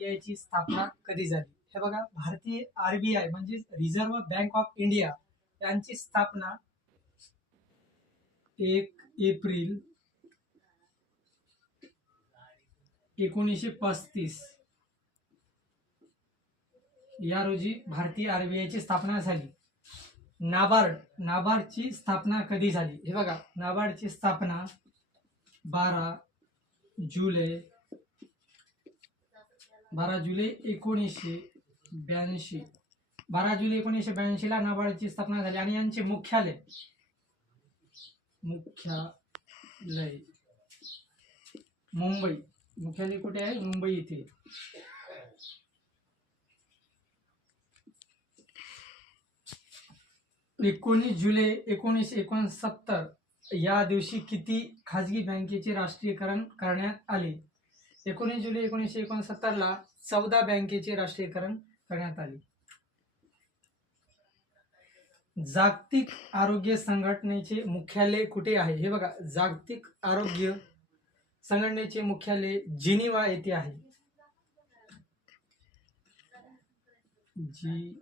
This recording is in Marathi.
आरबीआय ची स्थापना कधी झाली? हे बघा, भारतीय आरबीआय म्हणजे रिझर्व्ह बँक ऑफ इंडिया यांची स्थापना 1 एप्रिल 1935 या रोजी भारतीय आरबीआय ची स्थापना झाली. नाबार्डची स्थापना कधी झाली? हे बघा, नाबार्डची स्थापना 12 जुलै 1982 12 जुलै 1982 ला नाबार्डची स्थापना झाली आणि यांचे मुख्यालय मुख्यालय कुठे आहे? मुंबई येथे. 19 जुलै 1969 या दिवशी किती खाजगी बँकेचे राष्ट्रीयकरण करण्यात आले? 19 जुलै 1969 ला 14 बँकेचे राष्ट्रीयकरण करण्यात आले. जागतिक आरोग्य संघटनेचे मुख्यालय कुठे आहे? हे बघा, जागतिक आरोग्य संघटनेचे मुख्यालय जिनिव्हा येथे आहे. जिनिव्हा.